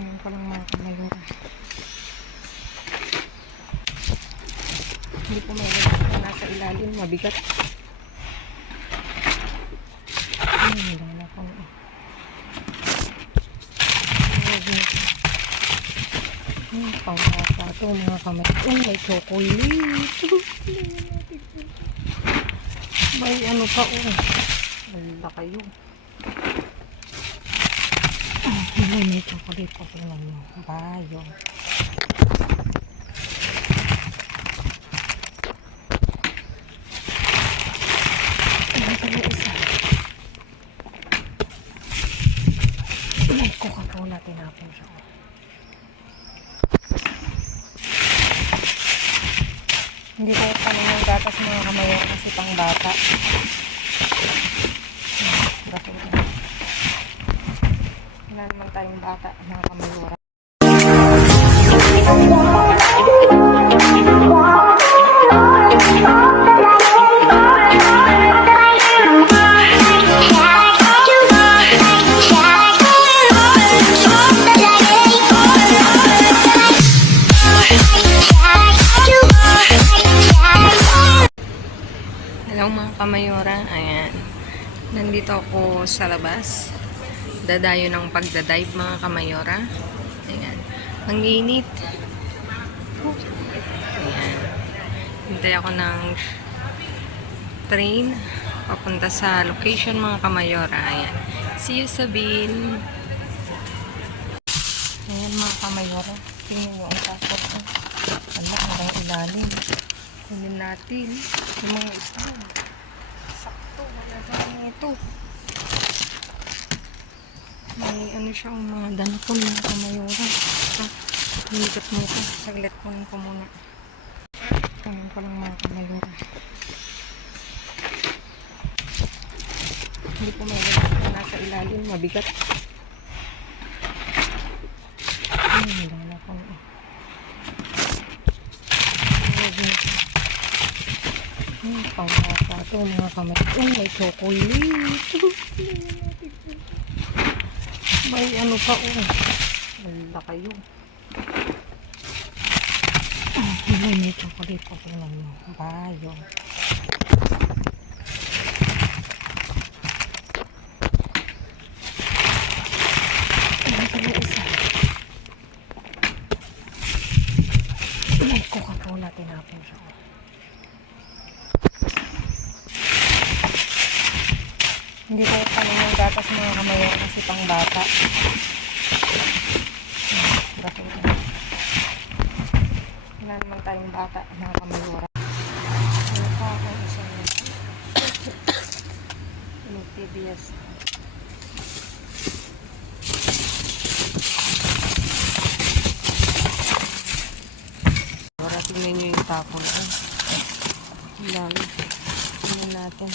Ayan pa lang mga kamayura. Hindi ko may nasa ilalim. Mabigat. Wala pang pang-papa ito mga kamay. May chocolate. May ano pa Wala kayo. May chocolate pa. Tingnan nyo. Bayo. May Coca-Cola. Tinapon siya. Hindi tayo panin yung gatas mga kamayan kasi pang bata. Wala naman tayong bata mga kamayura. Hello mga kamayura, ayan. Nandito ako sa labas. Dadayo ng pagdadive mga kamayura. Ayan. Ang init. Ayan. Hintay ako ng train papunta sa location mga kamayura. Ayan. See you Sabine. Ayan mga kamayura. Tingnan nyo ang tapos. Ano, hanggang ilalim. Kunin natin yung mga isda. Sakto, wala lang ito. May ano siya, mga danakon mga kamayura. Hinikat mo ito. Saglit kunin ko muna. Kunin ko lang mga kamayura. Hindi ko may nasa ilalim. Mabigat. Wala pang pang-papa ito mga kamay. May chocolate. May ano pa Wala kayo. May chocolate pa. Tingnan nyo. Bayo. May Coca-Cola. Tinapon siya. Hindi tayo panin yung gatas mga kamayan kasi pang bata. Wala naman tayong bata mga kamayura. Ano pa ako isang TBS. Para tingnan nyo yung tapon. Ang dami. Tingnan natin.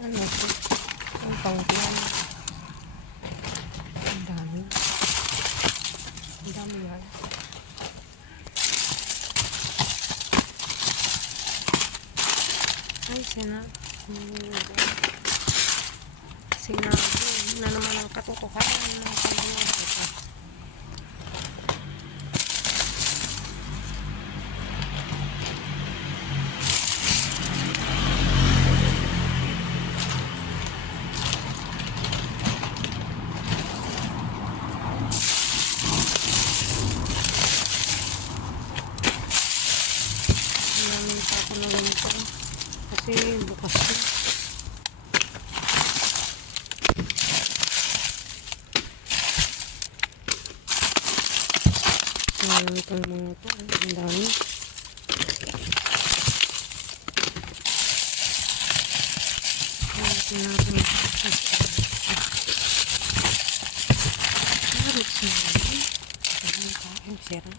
Ano ito? Ang pangkiyan. Ang dami. Ang dami yan. Ay, sinabi na naman ang katotohanan ng pangkiyan ito. Na ganito kasi bukas ko. Itong mga ito, ang dami. Natin natin carrots na naman. Ang kain, sira.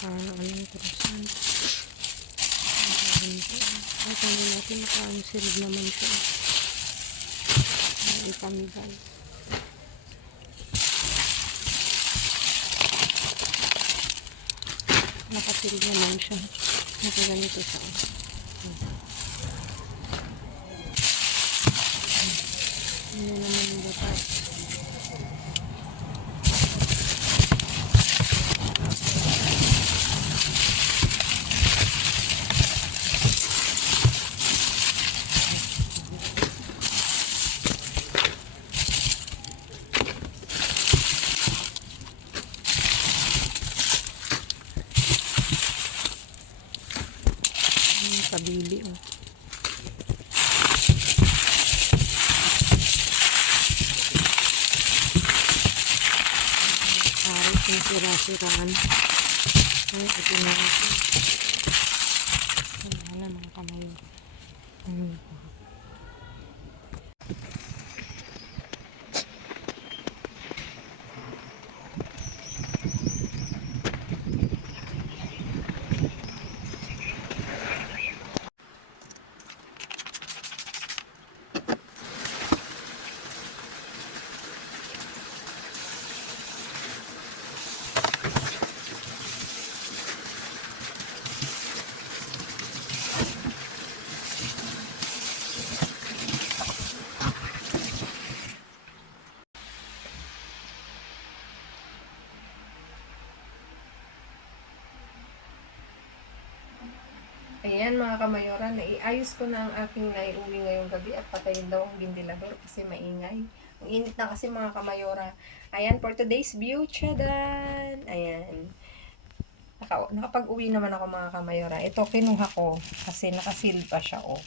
Ano yung kurasan. Ay, kami natin naka-unsilid naman siya. Ay, pamigay. Nakatil naman siya. Nakaganito siya. Hindi naman yung batas. Kabili, oh. Parang yung sira-siraan. Ay, ito na ito. Wala na mga kamay. Ayan mga kamayora, naiayos ko na ang aking naiuwi ngayong gabi at patayin daw ang ventilador kasi maingay. Ang init na kasi mga kamayora. Ayan, for today's view, tchadan! Ayan. Nakapag-uwi naman ako mga kamayora. Ito, kinuha ko kasi nakasil pa siya, oh.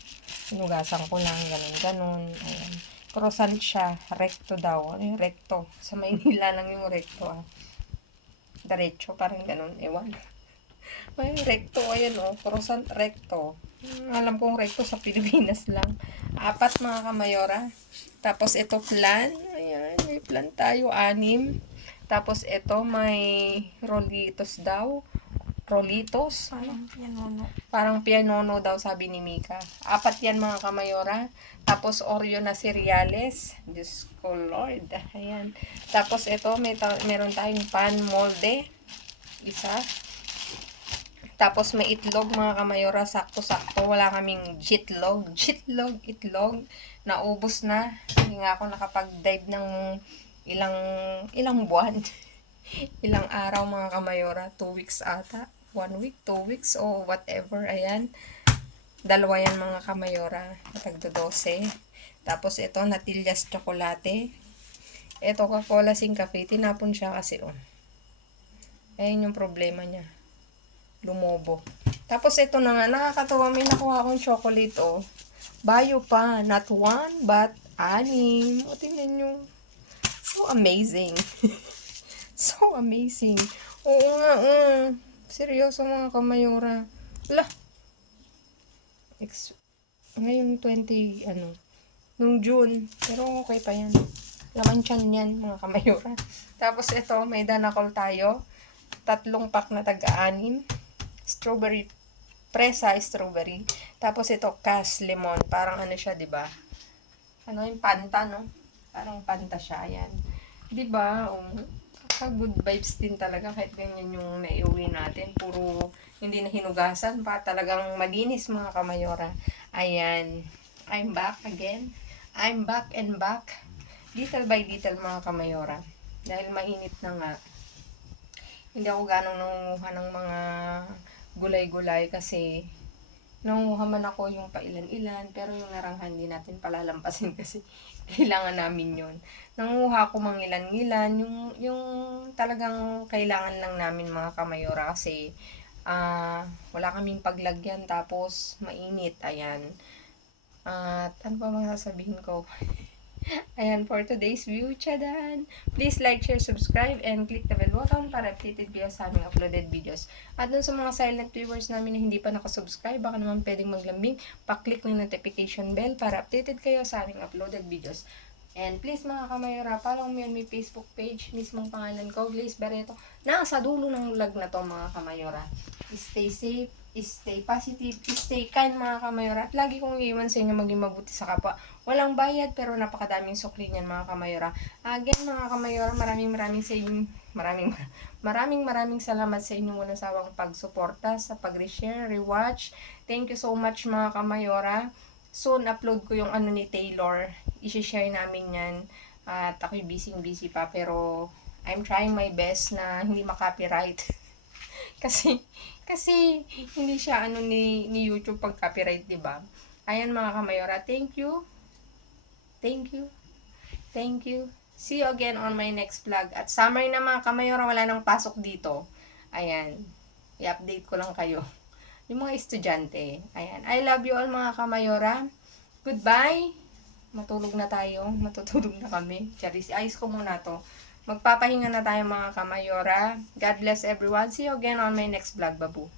Sinugasan ko lang, ganun. Ayan. Croissant siya, recto daw. Ano yung recto? Sa Maynila lang yung recto, ah. Diretso, parang ganun, ewan. May recto, ayan o, croissant recto. Alam kong recto sa Pilipinas lang. 4 mga kamayora. Tapos ito flan. Ayan, may flan tayo, 6. Tapos ito may rolitos daw. Rolitos? Ano? Pianono. Parang pianono daw sabi ni Mika. 4 yan mga kamayora. Tapos Oreo na cereales. Diyos ko Lord. Ayan. Tapos ito meron tayong pan molde. Isa. Tapos may itlog mga kamayora, sakto-sakto. Wala kaming itlog. Naubos na. Hindi nga ako nakapag-dive ng ilang buwan. Ilang araw mga kamayora. 2 weeks ata. 1 week, 2 weeks, o whatever. Ayan. 2 yan mga kamayora. Tagdo 12. Tapos ito, Natillas Chocolate. Ito, Coca-Cola Sing Cafe. Tinapon siya kasi, oh. Ayan yung problema niya. Lumobo. Tapos ito na nga, nakakatawa, may nakuha akong chocolate, oh. Bayo pa, not 1, but 6. O, tingnan nyo. So amazing. So amazing. Oo nga, seryoso mga kamayora. Wala. Ngayong 20, nung June. Pero okay pa yan. Laman tiyan yan, mga kamayora. Tapos ito, may danakol tayo. 3 pack na taga-6. Strawberry, presa strawberry. Tapos ito, cas lemon. Parang ano siya, di ba? Ano yung panta, no? Parang panta siya, ayan. Di ba? Good vibes din talaga kahit ganyan yung naiuwi natin. Puro hindi na hinugasan pa. Talagang malinis mga kamayora. Ayan. I'm back again. I'm back and back. Little by little mga kamayora. Dahil mainit na nga. Hindi ako ganong nangunguha ng mga gulay-gulay kasi nangunguha man ako yung pailan-ilan, pero yung naranghan din natin palalampasin kasi kailangan namin yun. Nangunguha ako mga ilan-ilan, yung talagang kailangan lang namin mga kamayora kasi wala kaming paglagyan tapos mainit, ayan. At ano pa mga sasabihin ko? Ayan, for today's view, tchadan! Please like, share, subscribe, and click the bell button para updated kayo sa aming uploaded videos. At dun sa mga silent viewers namin na hindi pa nakasubscribe, baka naman pwedeng maglambing, pa-click ng notification bell para updated kayo sa aming uploaded videos. And please mga kamayora, follow me on my Facebook page, mismong pangalan ko, Glaze Barreto. Nasa dulo ng vlog na to mga kamayora. Stay safe, stay positive, stay kind mga kamayora. At lagi kong iiwan sa inyo maging mabuti sa kapwa. Walang bayad pero napakadaming sukli niyan mga kamayora. Again mga kamayora, maraming sa inyo, maraming salamat sa inyong walang sawang pagsuporta, sa pag-reshare, rewatch. Thank you so much mga kamayora. Soon upload ko yung ano ni Taylor. I-share namin yan. At ako'y busy pa pero I'm trying my best na hindi makopyright. kasi hindi siya ano ni YouTube pag copyright, 'di ba? Ayan mga kamayora, thank you. Thank you. Thank you. See you again on my next vlog. At summer na mga kamayora, wala nang pasok dito. Ayan. I-update ko lang kayo. Yung mga estudyante. Ayan. I love you all mga kamayora. Goodbye. Matulog na tayo. Matutulog na kami. Charis, ayos ko muna to. Magpapahinga na tayo mga kamayora. God bless everyone. See you again on my next vlog, babu.